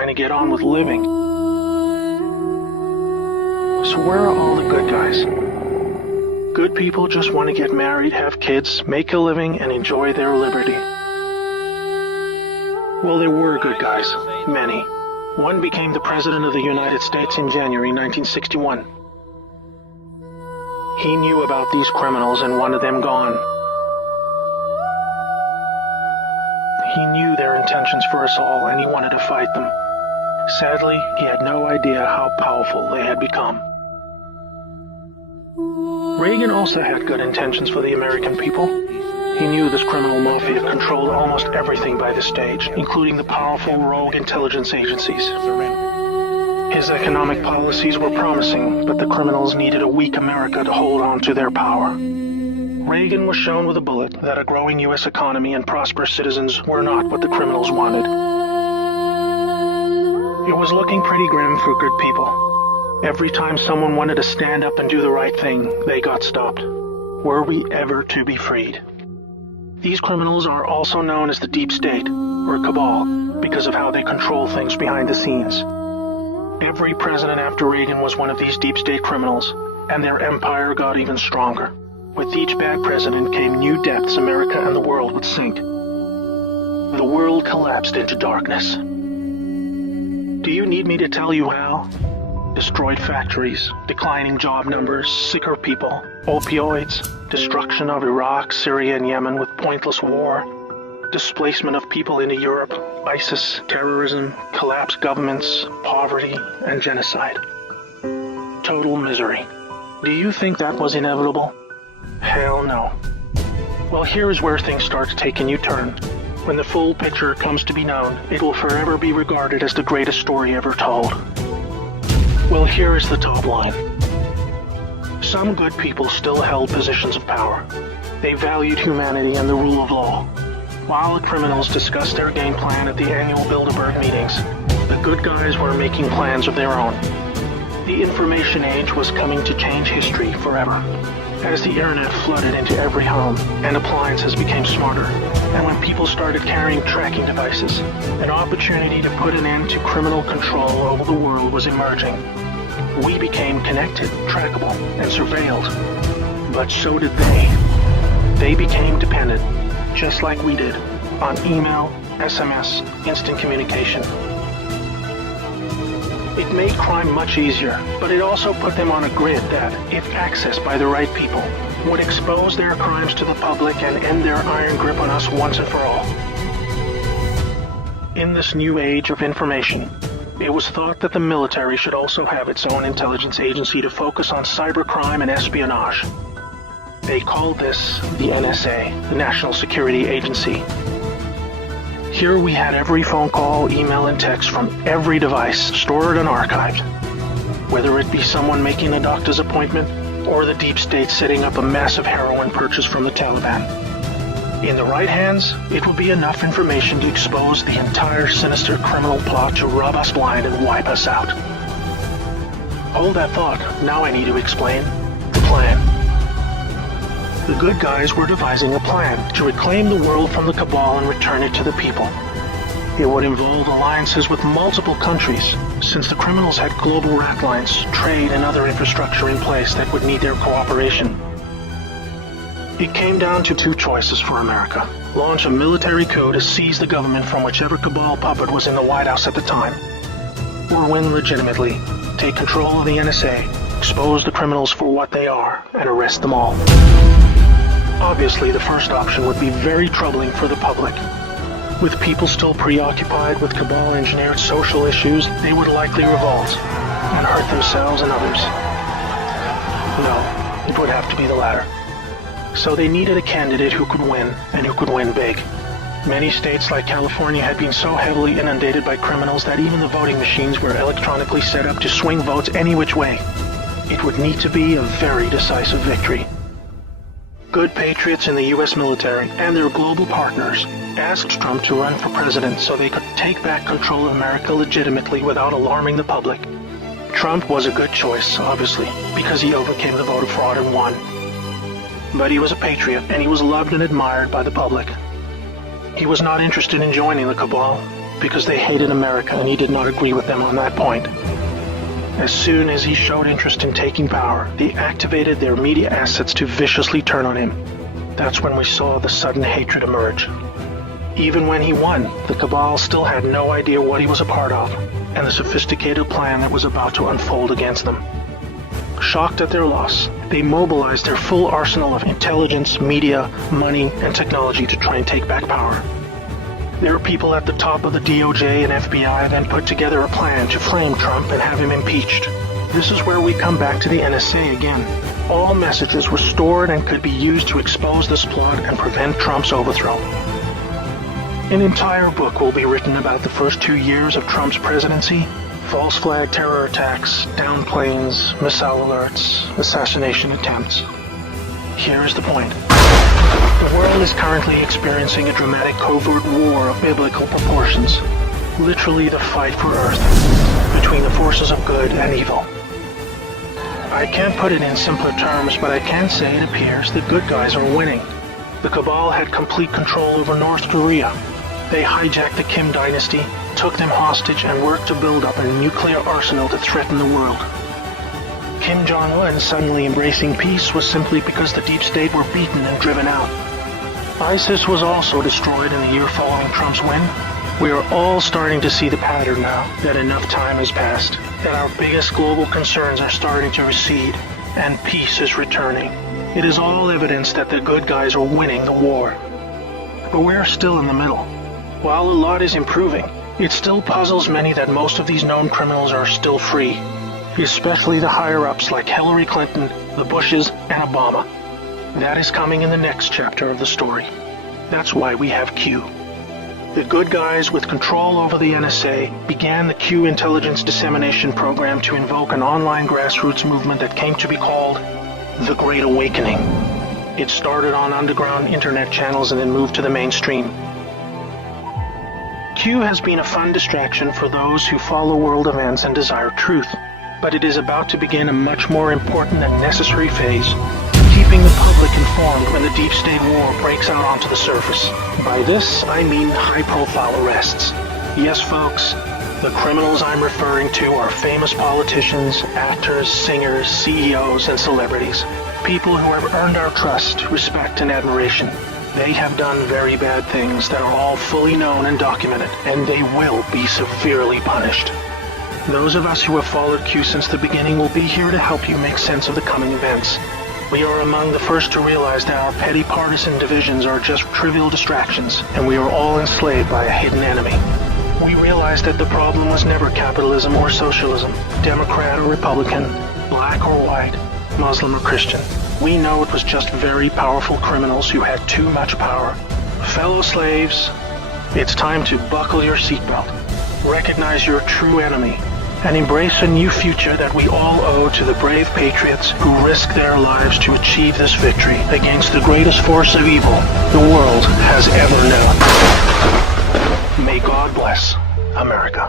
trying to get on with living. So where are all the good guys? Good people just want to get married, have kids, make a living, and enjoy their liberty. Well, there were good guys. Many. One became the President of the United States in January 1961. He knew about these criminals and wanted them gone. He knew their intentions for us all, and he wanted to fight them. Sadly, he had no idea how powerful they had become. Reagan also had good intentions for the American people. He knew this criminal mafia controlled almost everything by the stage, including the powerful rogue intelligence agencies. His economic policies were promising, but the criminals needed a weak America to hold on to their power. Reagan was shown with a bullet that a growing U.S. economy and prosperous citizens were not what the criminals wanted. It was looking pretty grim for good people. Every time someone wanted to stand up and do the right thing, they got stopped. Were we ever to be freed? These criminals are also known as the Deep State, or Cabal, because of how they control things behind the scenes. Every president after Reagan was one of these Deep State criminals, and their empire got even stronger. With each bad president came new depths America and the world would sink. The world collapsed into darkness. Do you need me to tell you how? Destroyed factories, declining job numbers, sicker people, opioids, destruction of Iraq, Syria, and Yemen with pointless war, displacement of people into Europe, ISIS, terrorism, collapsed governments, poverty, and genocide. Total misery. Do you think that was inevitable? Hell no. Well, here is where things start to take a new turn. When the full picture comes to be known, it will forever be regarded as the greatest story ever told. Well, here is the top line. Some good people still held positions of power. They valued humanity and the rule of law. While the criminals discussed their game plan at the annual Bilderberg meetings, the good guys were making plans of their own. The information age was coming to change history forever. As the internet flooded into every home and appliances became smarter, and when people started carrying tracking devices, an opportunity to put an end to criminal control over the world was emerging. We became connected, trackable, and surveilled. But so did they. They became dependent, just like we did, on email, SMS, instant communication. It made crime much easier, but it also put them on a grid that, if accessed by the right people, would expose their crimes to the public and end their iron grip on us once and for all. In this new age of information, it was thought that the military should also have its own intelligence agency to focus on cybercrime and espionage. They called this the NSA, the National Security Agency. Here we had every phone call, email, and text from every device stored and archived. Whether it be someone making a doctor's appointment, or the Deep State setting up a massive heroin purchase from the Taliban. In the right hands, it will be enough information to expose the entire sinister criminal plot to rob us blind and wipe us out. Hold that thought. Now I need to explain the plan. The good guys were devising a plan to reclaim the world from the cabal and return it to the people. It would involve alliances with multiple countries, since the criminals had global rat lines, trade, and other infrastructure in place that would need their cooperation. It came down to two choices for America. Launch a military coup to seize the government from whichever cabal puppet was in the White House at the time. Or win legitimately, take control of the NSA, expose the criminals for what they are, and arrest them all. Obviously, the first option would be very troubling for the public. With people still preoccupied with cabal-engineered social issues, they would likely revolt and hurt themselves and others. No, it would have to be the latter. So they needed a candidate who could win, and who could win big. Many states like California had been so heavily inundated by criminals that even the voting machines were electronically set up to swing votes any which way. It would need to be a very decisive victory. Good patriots in the U.S. military and their global partners asked Trump to run for president so they could take back control of America legitimately without alarming the public. Trump was a good choice, obviously, because he overcame the voter fraud and won. But he was a patriot, and he was loved and admired by the public. He was not interested in joining the cabal. because they hated America and he did not agree with them on that point. As soon as he showed interest in taking power, they activated their media assets to viciously turn on him. That's when we saw the sudden hatred emerge. Even when he won, the cabal still had no idea what he was a part of, and the sophisticated plan that was about to unfold against them. Shocked at their loss, they mobilized their full arsenal of intelligence, media, money, and technology to try and take back power. Their people at the top of the DOJ and FBI then put together a plan to frame Trump and have him impeached. This is where we come back to the NSA again. All messages were stored and could be used to expose this plot and prevent Trump's overthrow. An entire book will be written about the first 2 years of Trump's presidency: false flag terror attacks, downed planes, missile alerts, assassination attempts. Here is the point. The world is currently experiencing a dramatic covert war of biblical proportions. Literally the fight for Earth, between the forces of good and evil. I can't put it in simpler terms, but I can say it appears the good guys are winning. The cabal had complete control over North Korea. They hijacked the Kim dynasty, took them hostage, and worked to build up a nuclear arsenal to threaten the world. Kim Jong-un suddenly embracing peace was simply because the deep state were beaten and driven out. ISIS was also destroyed in the year following Trump's win. We are all starting to see the pattern now, that enough time has passed, that our biggest global concerns are starting to recede, and peace is returning. It is all evidence that the good guys are winning the war. But we're still in the middle. While a lot is improving, it still puzzles many that most of these known criminals are still free, especially the higher-ups like Hillary Clinton, the Bushes, and Obama. That is coming in the next chapter of the story. That's why we have Q. The good guys with control over the NSA began the Q intelligence dissemination program to invoke an online grassroots movement that came to be called the Great Awakening. It started on underground internet channels and then moved to the mainstream. Q has been a fun distraction for those who follow world events and desire truth, but it is about to begin a much more important and necessary phase, keeping the public informed when the deep state war breaks out onto the surface. By this, I mean high-profile arrests. Yes, folks, the criminals I'm referring to are famous politicians, actors, singers, CEOs, and celebrities. People who have earned our trust, respect, and admiration. They have done very bad things that are all fully known and documented, and they will be severely punished. Those of us who have followed Q since the beginning will be here to help you make sense of the coming events. We are among the first to realize that our petty partisan divisions are just trivial distractions, and we are all enslaved by a hidden enemy. We realize that the problem was never capitalism or socialism, Democrat or Republican, black or white, Muslim or Christian. We know it was just very powerful criminals who had too much power. Fellow slaves, it's time to buckle your seatbelt, recognize your true enemy, and embrace a new future that we all owe to the brave patriots who risked their lives to achieve this victory against the greatest force of evil the world has ever known. May God bless America.